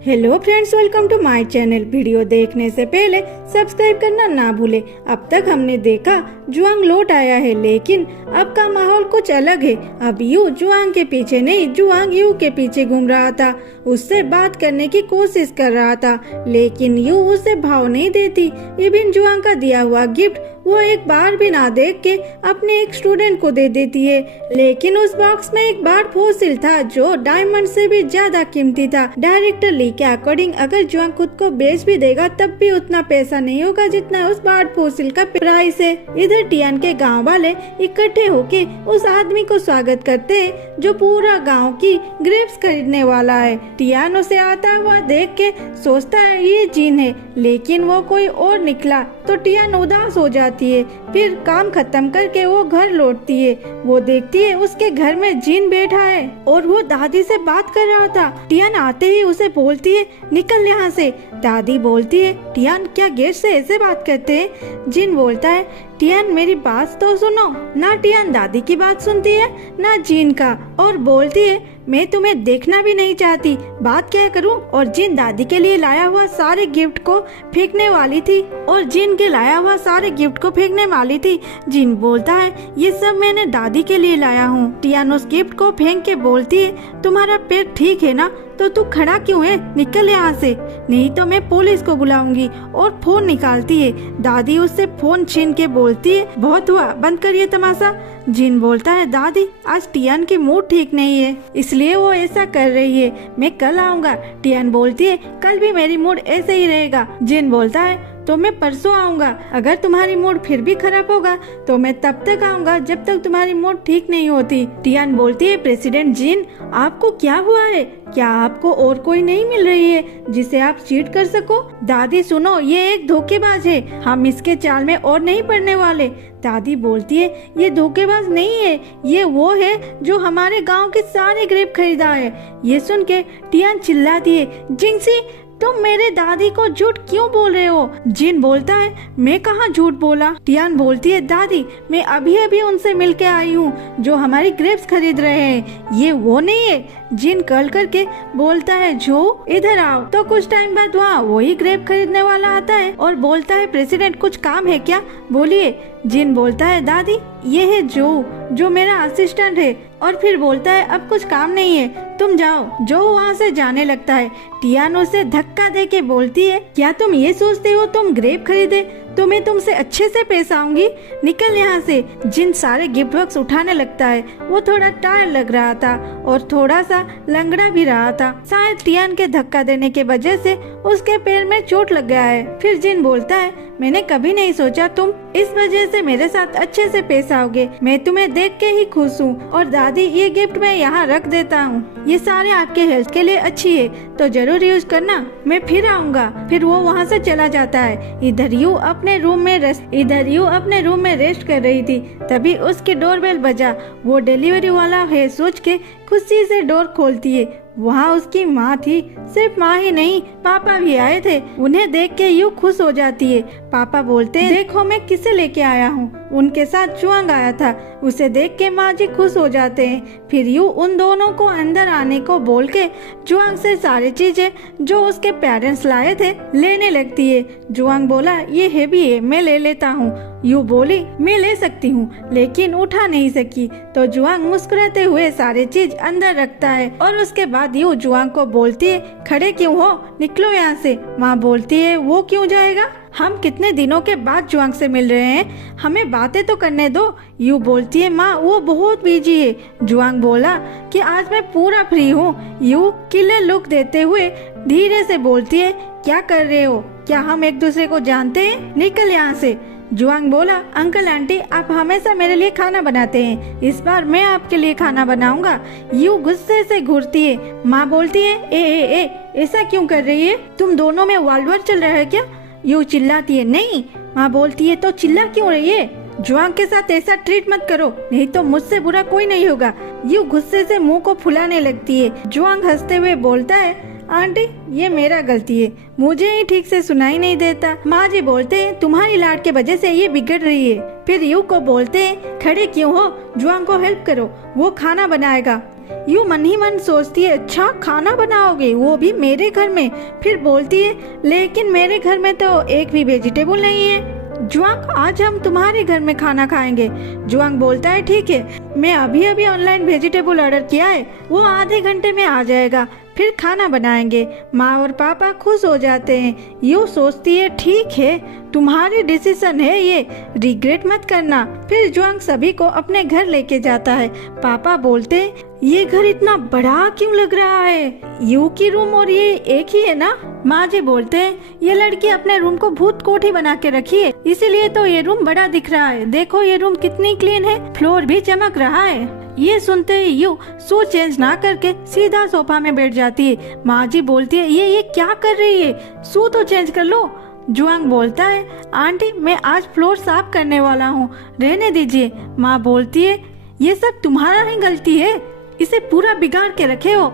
Hello friends, welcome to my channel. Video देखने से पहले सब्सक्राइब करना ना भूले। अब तक हमने देखा जुआंग लौट आया है, लेकिन अब का माहौल कुछ अलग है। अब यू जुआंग के पीछे नहीं, जुआंग यू के पीछे घूम रहा था। उससे बात करने की कोशिश कर रहा था, लेकिन यू उसे भाव नहीं देती। इवन जुआंग का दिया हुआ गिफ्ट वो एक बार भी ना देख के अपने एक स्टूडेंट को दे देती है। लेकिन उस बॉक्स में एक बार्ड फॉसिल था जो डायमंड से भी ज्यादा कीमती था। डायरेक्टर ली के अकॉर्डिंग अगर जुआंग खुद को बेच भी देगा तब भी उतना पैसा नहीं होगा जितना उस बार्ड फॉसिल का प्राइस है। इधर टियान के गांव वाले इकट्ठे होके उस आदमी को स्वागत करते हैं जो पूरा गांव की ग्रेप्स खरीदने वाला है। टियान उसे आता हुआ देख के सोचता है ये जिन है, लेकिन वो कोई और निकला तो टियान उदास हो जाती है। फिर काम खत्म करके वो घर लौटती है। वो देखती है उसके घर में जिन बैठा है और वो दादी से बात कर रहा था। टियान आते ही उसे बोलती है निकल यहाँ से। दादी बोलती है टियान क्या गेस्ट से ऐसे बात करते हैं? जिन बोलता है टियान मेरी बात तो सुनो। ना टियान दादी की बात सुनती है ना जिन का, और बोलती है मैं तुम्हें देखना भी नहीं चाहती, बात क्या करूं? और जिन दादी के लिए लाया हुआ सारे गिफ्ट को फेंकने वाली थी और जिन के लाया हुआ सारे गिफ्ट को फेंकने वाली थी। जिन बोलता है ये सब मैंने दादी के लिए लाया हूँ। टियान उस गिफ्ट को फेंक के बोलती है तुम्हारा पेट ठीक है ना, तो तू खड़ा क्यों है? निकल यहाँ से, नहीं तो मैं पुलिस को बुलाऊंगी। और फोन निकालती है। दादी उससे फोन छीन के बोलती है बहुत हुआ, बंद करिए तमाशा। जिन बोलता है दादी आज टियान की मूड ठीक नहीं है इसलिए वो ऐसा कर रही है, मैं कल आऊंगा। टियान बोलती है कल भी मेरी मूड ऐसे ही रहेगा। जिन बोलता है तो मैं परसों आऊंगा, अगर तुम्हारी मूड फिर भी खराब होगा तो मैं तब तक आऊंगा जब तक तुम्हारी मूड ठीक नहीं होती। टियान बोलती है प्रेसिडेंट जिन आपको क्या हुआ है? क्या आपको और कोई नहीं मिल रही है जिसे आप चीट कर सको? दादी सुनो, ये एक धोखेबाज है, हम इसके चाल में और नहीं पड़ने वाले। दादी बोलती है ये धोखेबाज नहीं है, ये वो है जो हमारे गांव के सारे ग्रेप खरीदा है। ये सुन के टियान चिल्लाती है जिंसी तुम मेरे दादी को झूठ क्यों बोल रहे हो? जिन बोलता है मैं कहाँ झूठ बोला। टियान बोलती है दादी मैं अभी अभी उनसे मिलके आई हूँ जो हमारी ग्रेप्स खरीद रहे हैं, ये वो नहीं है। जिन कल करके बोलता है जो इधर आओ। तो कुछ टाइम बाद वहाँ वही ग्रेप खरीदने वाला आता है और बोलता है प्रेसिडेंट कुछ काम है क्या? बोलिए। जिन बोलता है दादी ये है जो मेरा असिस्टेंट है, और फिर बोलता है अब कुछ काम नहीं है तुम जाओ। जो वहाँ से जाने लगता है। टियान उसे धक्का दे के बोलती है क्या तुम ये सोचते हो तुम ग्रेप खरीदे तो मैं तुमसे अच्छे से पेश आऊंगी? निकल यहाँ से। जिन सारे गिफ्ट बॉक्स उठाने लगता है। वो थोड़ा टायर्ड लग रहा था और थोड़ा सा लंगड़ा भी रहा था, शायद टियान के धक्का देने के वजह से उसके पैर में चोट लग गया है। फिर जिन बोलता है मैंने कभी नहीं सोचा तुम इस वजह से मेरे साथ अच्छे से पेश आओगे, मैं तुम्हें देख के ही खुश हूँ। और दादी ये गिफ्ट मैं यहाँ रख देता हूँ, ये सारे आपके हेल्थ के लिए अच्छी है तो जरूर यूज करना, मैं फिर आऊँगा। फिर वो वहाँ से चला जाता है। इधर यू अपने रूम में रेस्ट कर रही थी, तभी उसकी डोरबेल बजा। वो डिलीवरी वाला है सोच के खुशी से डोर खोलती है। वहाँ उसकी माँ थी, सिर्फ माँ ही नहीं पापा भी आए थे। उन्हें देख के यू खुश हो जाती है। पापा बोलते हैं देखो मैं किसे लेके आया हूँ। उनके साथ जुआंग आया था। उसे देख के माँ जी खुश हो जाते हैं। फिर यू उन दोनों को अंदर आने को बोल के जुआंग से सारी चीजें जो उसके पेरेंट्स लाए थे लेने लगती है। जुआंग बोला ये हेवी है मैं ले लेता हूँ। यू बोली मैं ले सकती हूँ लेकिन उठा नहीं सकी। तो जुआंग मुस्कुराते हुए सारी चीज अंदर रखता है और उसके बाद यू जुआंग को बोलती है खड़े क्यों हो, निकलो यहाँ से। माँ बोलती है वो क्यों जाएगा, हम कितने दिनों के बाद जुआंग से मिल रहे हैं, हमें बातें तो करने दो। यू बोलती है माँ वो बहुत बिजी है। जुआंग बोला कि आज मैं पूरा फ्री हूँ। यू किलर लुक देते हुए धीरे से बोलती है क्या कर रहे हो, क्या हम एक दूसरे को जानते हैं? निकल यहाँ से। जुआंग बोला अंकल आंटी आप हमेशा मेरे लिए खाना बनाते हैं, इस बार मैं आपके लिए खाना बनाऊंगा। यू गुस्से से घूरती है। माँ बोलती है ए ऐसा क्यों कर रही है, तुम दोनों में वर्ल्ड वॉर चल रहा है क्या? यू चिल्लाती है नहीं। माँ बोलती है तो चिल्ला क्यों रही है? जुआंग के साथ ऐसा ट्रीट मत करो, नहीं तो मुझसे बुरा कोई नहीं होगा। यू गुस्से से मुंह को फुलाने लगती है। जुआंग हंसते हुए बोलता है आंटी ये मेरा गलती है, मुझे ही ठीक से सुनाई नहीं देता। माँ जी बोलते हैं तुम्हारी लाड के वजह से ये बिगड़ रही है। फिर यू को बोलते हैं खड़े क्यों हो, जुआंग को हेल्प करो, वो खाना बनाएगा। यू मन ही मन सोचती है अच्छा खाना बनाओगे, वो भी मेरे घर में। फिर बोलती है लेकिन मेरे घर में तो एक भी वेजिटेबल नहीं है। जुआंग आज हम तुम्हारे घर में खाना खाएंगे। जुआंग बोलता है ठीक है, मैं अभी अभी ऑनलाइन वेजिटेबल ऑर्डर किया है, वो आधे घंटे में आ जाएगा, फिर खाना बनाएंगे। माँ और पापा खुश हो जाते हैं। यू सोचती है ठीक है तुम्हारी डिसीजन है ये, रिग्रेट मत करना। फिर जुआंग सभी को अपने घर लेके जाता है। पापा बोलते हैं ये घर इतना बड़ा क्यों लग रहा है, यू की रूम और ये एक ही है ना। माँ जी बोलते हैं ये लड़की अपने रूम को भूत कोठी बना के रखी है, इसीलिए तो ये रूम बड़ा दिख रहा है। देखो ये रूम कितनी क्लीन है, फ्लोर भी चमक रहा है। ये सुनते ही यू शू चेंज ना करके सीधा सोफा में बैठ जाती है। माँ जी बोलती है ये क्या कर रही है, शू तो चेंज कर लो। जुआंग बोलता है आंटी मैं आज फ्लोर साफ करने वाला हूँ, रहने दीजिए। माँ बोलती है ये सब तुम्हारा ही गलती है, इसे पूरा बिगाड़ के रखे हो।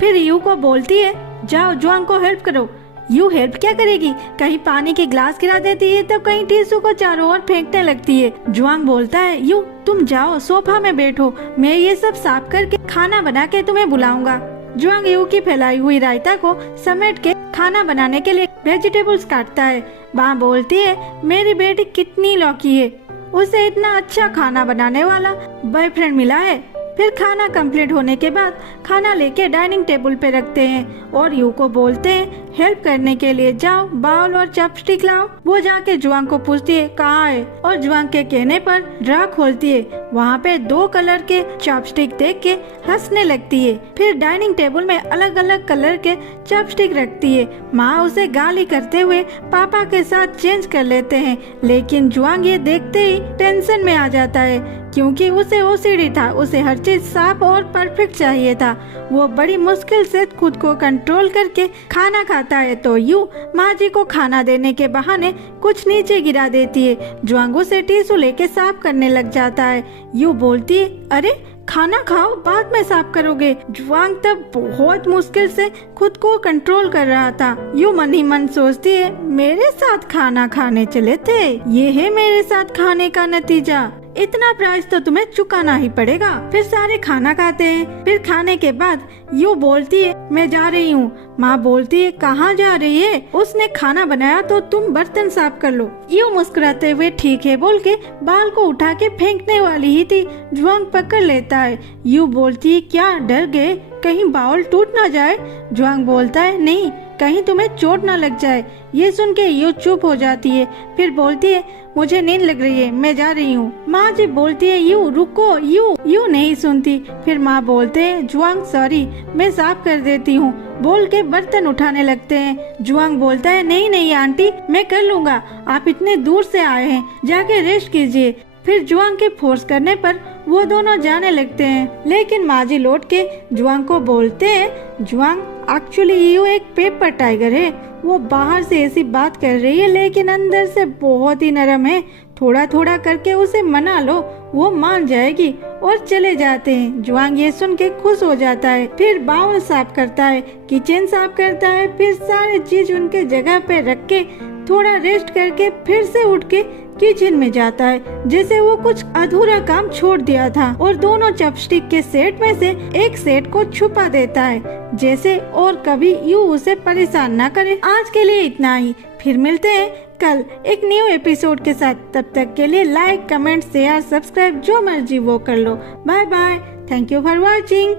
फिर यू को बोलती है जाओ जुआंग को हेल्प करो। यू हेल्प क्या करेगी, कहीं पानी के ग्लास गिरा देती है तो कहीं टिश्यू को चारों ओर फेंकने लगती है। जुआंग बोलता है यू तुम जाओ सोफा में बैठो, मैं ये सब साफ करके खाना बना के तुम्हें बुलाऊंगा। जुआंग यू की फैलाई हुई रायता को समेट के खाना बनाने के लिए वेजिटेबल्स काटता है। माँ बोलती है मेरी बेटी कितनी लौकी है, उसे इतना अच्छा खाना बनाने वाला बॉयफ्रेंड मिला है। फिर खाना कंप्लीट होने के बाद खाना लेके डाइनिंग टेबल पे रखते हैं और यू को बोलते हैं हेल्प करने के लिए जाओ बाउल और चॉपस्टिक लाओ। वो जाके जुआंग को पूछती है कहाँ है, और जुआंग के कहने पर ड्रा खोलती है। वहाँ पे 2 कलर के चॉपस्टिक देख के हंसने लगती है। फिर डाइनिंग टेबल में अलग अलग कलर के चॉपस्टिक रखती है। माँ उसे गाली करते हुए पापा के साथ चेंज कर लेते हैं, लेकिन जुआंग ये देखते ही टेंशन में आ जाता है क्योंकि उसे ओसीडी था, उसे हर चीज साफ और परफेक्ट चाहिए था। वो बड़ी मुश्किल से खुद को कंट्रोल करके खाना खाता है तो यू माँ जी को खाना देने के बहाने कुछ नीचे गिरा देती है। जुआंग उसे टिश्यू लेके साफ करने लग जाता है। यू बोलती है अरे खाना खाओ बाद में साफ करोगे। जुआंग तब बहुत मुश्किल से खुद को कंट्रोल कर रहा था। यू मन ही मन सोचती है मेरे साथ खाना खाने चले थे, ये है मेरे साथ खाने का नतीजा, इतना प्राइस तो तुम्हें चुकाना ही पड़ेगा। फिर सारे खाना खाते हैं। फिर खाने के बाद यू बोलती है मैं जा रही हूँ। माँ बोलती है कहाँ जा रही है, उसने खाना बनाया तो तुम बर्तन साफ कर लो। यू मुस्कुराते हुए ठीक है बोल के बाल को उठा के फेंकने वाली ही थी, जुआंग पकड़ लेता है। यू बोलती है क्या डर गए, कहीं बाउल टूट ना जाए। जुआंग बोलता है नहीं, कहीं तुम्हें चोट ना लग जाए। ये सुन के यू चुप हो जाती है। फिर बोलती है मुझे नींद लग रही है, मैं जा रही हूँ। माँ जी बोलती है यू रुको। यू नहीं सुनती। फिर माँ बोलते हैं जुआंग सॉरी, मैं साफ कर देती हूँ बोल के बर्तन उठाने लगते हैं। जुआंग बोलता है नहीं आंटी मैं कर लूँगा, आप इतने दूर से आए हैं, जाके रेस्ट कीजिए। फिर जुआंग के फोर्स करने पर वो दोनों जाने लगते हैं, लेकिन माँ जी लौट के जुआंग को बोलते हैं जुआंग एक्चुअली यू एक पेपर टाइगर है, वो बाहर से ऐसी बात कर रही है लेकिन अंदर से बहुत ही नरम है, थोड़ा थोड़ा करके उसे मना लो, वो मान जाएगी। और चले जाते हैं। जुआंग ये सुन के खुश हो जाता है। फिर बाउल साफ करता है, किचन साफ करता है, फिर सारे चीज उनके जगह पे रख के थोड़ा रेस्ट करके फिर से उठ के किचन में जाता है जैसे वो कुछ अधूरा काम छोड़ दिया था, और दोनों चॉपस्टिक के सेट में से एक सेट को छुपा देता है जैसे और कभी यू उसे परेशान ना करे। आज के लिए इतना ही, फिर मिलते हैं कल एक न्यू एपिसोड के साथ। तब तक के लिए लाइक कमेंट शेयर सब्सक्राइब जो मर्जी वो कर लो। Bye bye, thank you for watching.